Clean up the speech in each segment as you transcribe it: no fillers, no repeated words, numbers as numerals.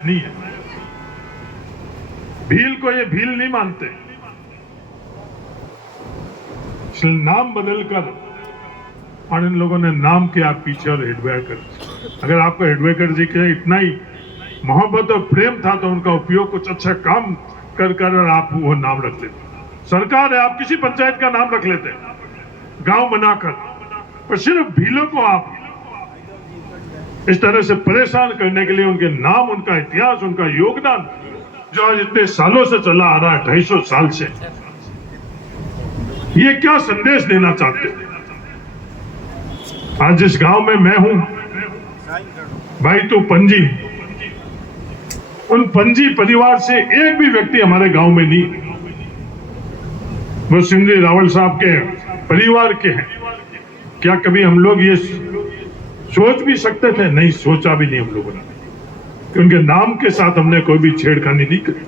नहीं है। भील को ये भील नहीं मानते, इसलिए नाम बदलकर और इन लोगों ने नाम किया पीछे और हेडवेकर। अगर आपको हेडवेकर जी के इतना ही मोहब्बत और प्रेम था तो उनका उपयोग कुछ अच्छा काम कर कर और आप वो नाम रख लेते। सरकार है, आप किसी पंचायत का नाम रख लेते गांव बनाकर, पर सिर्फ भीलों को आप इस तरह से परेशान करने के लिए उनके नाम, उनका इतिहास, उनका योगदान जो आज इतने सालों से चला आ रहा है, 250 साल से, ये क्या संदेश देना चाहते हैं? आज जिस गांव में मैं हूं, भाई तो पंजी, उन पंजी परिवार से एक भी व्यक्ति हमारे गांव में नहीं, वो सिंधी रावल साहब के परिवार के हैं। क्या कभी हम लोग ये सोच भी सकते थे? नहीं, सोचा भी नहीं हम लोगों ने कि उनके नाम के साथ हमने कोई भी छेड़खानी नहीं करी।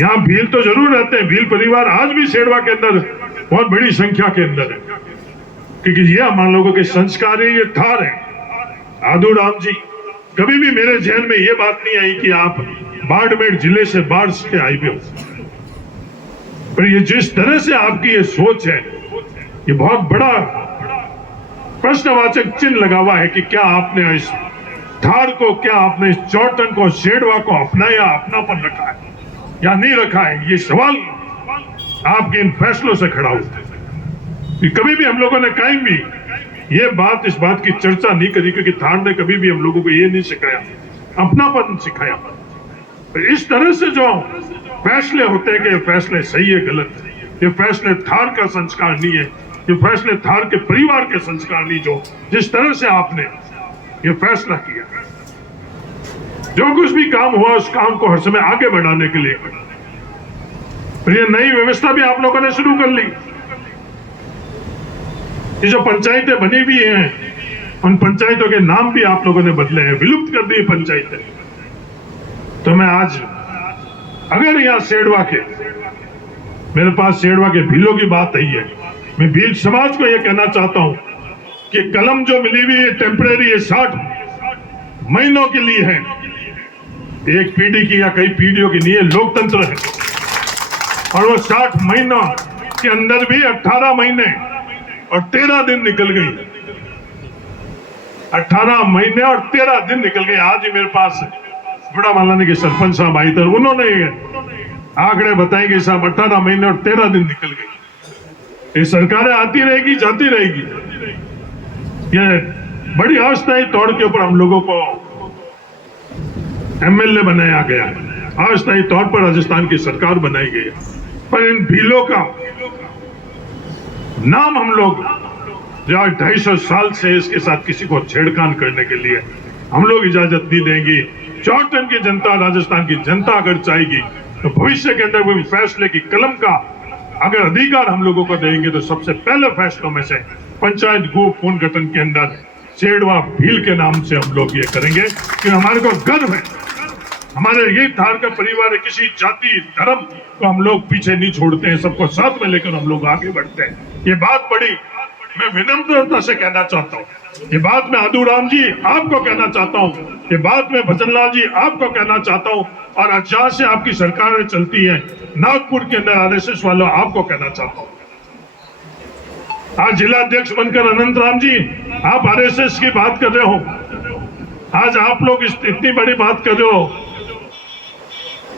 यहां भील तो जरूर रहते हैं, भील परिवार आज भी सेड़वा के अंदर बहुत बड़ी संख्या के अंदर है, क्योंकि ये हमारे लोगों के संस्कार है, ये धार है। आदू राम जी, कभी भी मेरे जहन में ये बात नहीं आई कि आप बाड़मेर जिले से बाढ़ से आए भी हो, पर ये जिस तरह से आपकी ये सोच है, ये बहुत बड़ा प्रश्नवाचक चिन्ह लगा हुआ है कि क्या आपने इस धार को, क्या आपने इस चौटन को, शेड़वा को अपनाया, अपनापन रखा है या नहीं रखा है? ये सवाल आपके इन फैसलों से खड़ा होता है। कभी भी हम लोगों ने कहीं भी ये बात, इस बात की चर्चा नहीं करी, क्योंकि धार ने कभी भी हम लोगों को ये नहीं सिखाया, अपनापन सिखाया। तो इस तरह से जो फैसले होते हैं कि ये फैसले सही है गलत है, ये फैसले धार का संस्कार नहीं है, ये फैसले धार के परिवार के संस्कार नहीं। जो जिस तरह से आपने ये फैसला किया, जो कुछ भी काम हुआ उस काम को हर समय आगे बढ़ाने के लिए, और ये नई व्यवस्था भी आप लोगों ने शुरू कर ली। ये जो पंचायतें बनी हुई हैं, उन पंचायतों के नाम भी आप लोगों ने बदले हैं, विलुप्त कर दी पंचायतें। तो मैं आज अगर यहाँ सेड़वा के, मेरे पास सेड़वा के भीलों की बात आई है, मैं भील समाज को यह कहना चाहता हूं कि कलम जो मिली हुई है टेम्परेरी है, 60 महीनों के लिए है, एक पीढ़ी की या कई पीढ़ियों की नहीं है, लोकतंत्र है। और वो 60 महीनों के अंदर भी 18 महीने और 13 दिन निकल गई, 18 महीने और 13 दिन निकल गए। आज ही मेरे पास बड़ा मालानी के सरपंच साहब आए थे, उन्होंने आंकड़े बताएंगे साहब 18 महीने और 13 दिन निकल गई। ये सरकारें आती रहेगी, जाती रहेगी, ये बड़ी अस्थायी तौर के ऊपर हम लोगों को एमएलए बनाया गया, अस्थायी तौर पर राजस्थान की सरकार बनाई गई, पर इन भीलों का नाम हम लोग जो 250 साल से इसके साथ किसी को छेड़खान करने के लिए हम लोग इजाजत नहीं देंगे। चौटन की जनता, राजस्थान की जनता अगर चाहेगी तो भविष्य के अंदर वो फैसले की कलम का अगर अधिकार हम लोगों को देंगे तो सबसे पहले फैसलों में से पंचायत पुनर्गठन के अंदर सेड़वा भील के नाम से हम लोग ये करेंगे कि हमारे को गर्व है, हमारे ये धार का परिवार है, किसी जाति धर्म को हम लोग पीछे नहीं छोड़ते हैं, सबको साथ में लेकर हम लोग आगे बढ़ते हैं। ये बात बड़ी मैं विनम्रता से कहना चाहता हूँ, ये बात मैं आदू राम जी आपको कहना चाहता हूँ, ये बात मैं भजनलाल जी आपको कहना चाहता हूँ, और आज जहां से आपकी सरकारें चलती हैं नागपुर के अंदर आरएसएस वालों आपको कहना चाहता हूँ। आज जिला अध्यक्ष बनकर अनंत राम जी आप आरएसएस की बात कर रहे हो, आज आप लोग इतनी बड़ी बात कर रहे हो,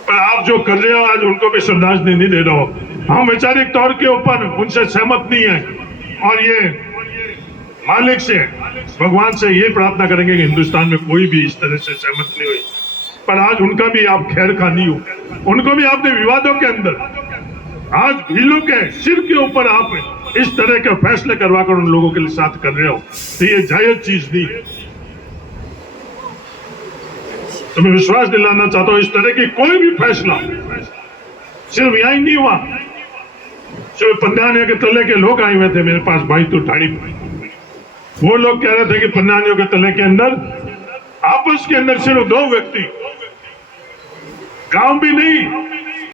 पर आप जो कर रहे हो आज उनको भी श्रद्धांजलि नहीं दे रहे हो। हम वैचारिक तौर के ऊपर उनसे सहमत नहीं है, और ये मालिक से, भगवान से ये प्रार्थना करेंगे कि हिंदुस्तान में कोई भी इस तरह से सहमत नहीं हुई, पर आज उनका भी आप खैर खा नहीं हो, उनको भी आपने विवादों के अंदर आज भीलों के सिर के ऊपर आप इस तरह के फैसले करवाकर उन लोगों के साथ कर रहे हो, तो ये जायज चीज नहीं। तो मैं विश्वास दिलाना चाहता हूं, इस तरह की कोई भी फैसला सिर्फ यही नहीं हुआ। सिर्फ पंडानियों के तले के लोग आए हुए थे मेरे पास, भाई तो ठाड़ी, वो लोग कह रहे थे कि पंडानियों के तले के अंदर आपस के अंदर सिर्फ 2 व्यक्ति, गांव भी नहीं,